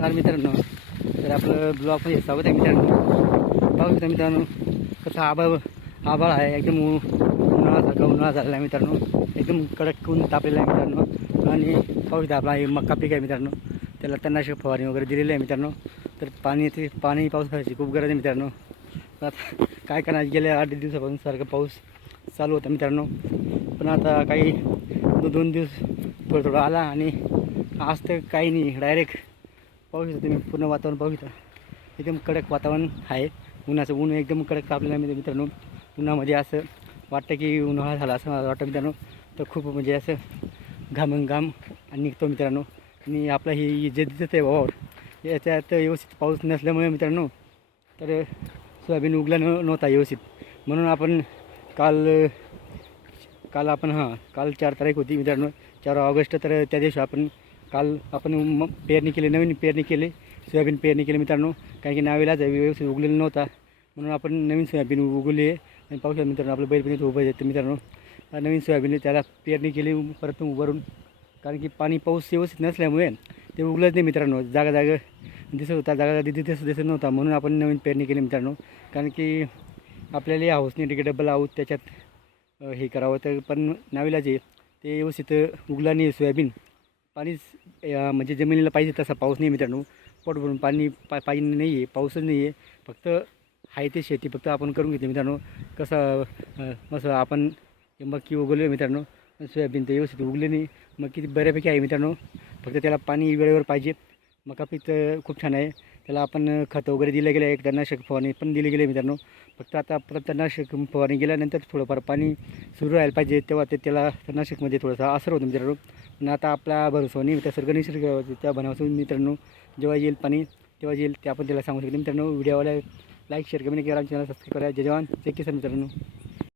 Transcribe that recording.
नमस्कार मित्रांनो. तर आपलं ब्लॉगमध्ये स्वागत आहे मित्रांनो. पाहू शकता मित्रांनो कसं आभाळ आभाळ आहे. एकदम उन्हाळा उन्हाळा झालेला आहे मित्रांनो. एकदम कडक ऊन तापलेला आहे मित्रांनो. आणि पाहू शकता आपला हे मक्का पीक आहे मित्रांनो. त्याला तणनाशक फवारणी वगैरे दिलेली आहे मित्रांनो. तर पाणी ते पाणी पावसाची खूप गरज आहे मित्रांनो. आता काय करणार गेल्या आठ दिवसापासून सारखं पाऊस चालू होता मित्रांनो. पण आता काही दो दोन दिवस थोडं थोडं आला आणि आज तर काही नाही. डायरेक्ट पाहू शकता तुम्ही पूर्ण वातावरण पाहू शकता. एकदम कडक वातावरण आहे. उन्हाचं ऊन एकदम कडक तापलेलं आहे मित्रांनो. उन्हामध्ये असं वाटतं की उन्हाळा झाला असं मला वाटतं मित्रांनो. तर खूप म्हणजे असं घाम घाम निघतो मित्रांनो. आणि आपला ही जे दिसत आहे वावर याच्यात व्यवस्थित पाऊस नसल्यामुळे मित्रांनो तर सोयाबीन उगला न नव्हता व्यवस्थित. म्हणून आपण काल काल आपण हां काल चार तारीख होती मित्रांनो. चार ऑगस्ट तर त्या दिवशी आपण काल आपण म पेरणी केली नवीन पेरणी केली सोयाबीन पेरणी केली मित्रांनो. कारण की नावेलाच व्यवस्थित उगलेला नव्हता. म्हणून आपण नवीन सोयाबीन उगवली आहे. आणि पाहू शकता मित्रांनो आपलं बैल उभं येतं मित्रांनो. नवीन सोयाबीन त्याला पेरणी केली परत उभारून. कारण की पाणी पाऊस व्यवस्थित नसल्यामुळे ते उगलंच नाही मित्रांनो. जागा जागा दिसत होता जागा जागा दिसत दिसत नव्हता. म्हणून आपण नवीन पेरणी केली मित्रांनो. कारण की आपल्याला हाऊसने तिकडे डबल आहोत त्याच्यात हे करावं. तर पण नावीला जे ते व्यवस्थित उगला नाही सोयाबीन. पाणीच म्हणजे जमिनीला पाहिजे तसा पाऊस नाही मित्रांनो. पोट भरून पाणी पा पाहिजे नाही आहे पाऊसच नाही आहे फक्त आहे ते शेती फक्त आपण करून घेते मित्रांनो. कसं मसं आपण मक्की उगवले मित्रांनो. सोयाबीन ते व्यवस्थित उगले नाही. मग किती बऱ्यापैकी आहे मित्रांनो. फक्त त्याला पाणी वेळेवर पाहिजे. मका पीक खूप छान आहे. त्याला आपण खतं वगैरे दिलं गेलं एक तणनाशक फवारणी पण दिली गेली मित्रांनो. फक्त आता परत तणनाशक फवारणी गेल्यानंतर थोडंफार पाणी सुरू राहायला पाहिजे तेव्हा ते त्याला तणनाशकमध्ये थोडासा असर होतो मित्रांनो. पण आता आपला भरोसा नाही त्या सर्ग निसर्ग त्या बनापासून मित्रांनो. जेव्हा येईल पाणी तेव्हा येईल ते आपण त्याला सांगू शकतो. मित्रांनो व्हिडिओवाला लाईक शेअर कमेंट करा चॅनल सबस्क्राईब करा. जय जवान जय किसान मित्रांनो.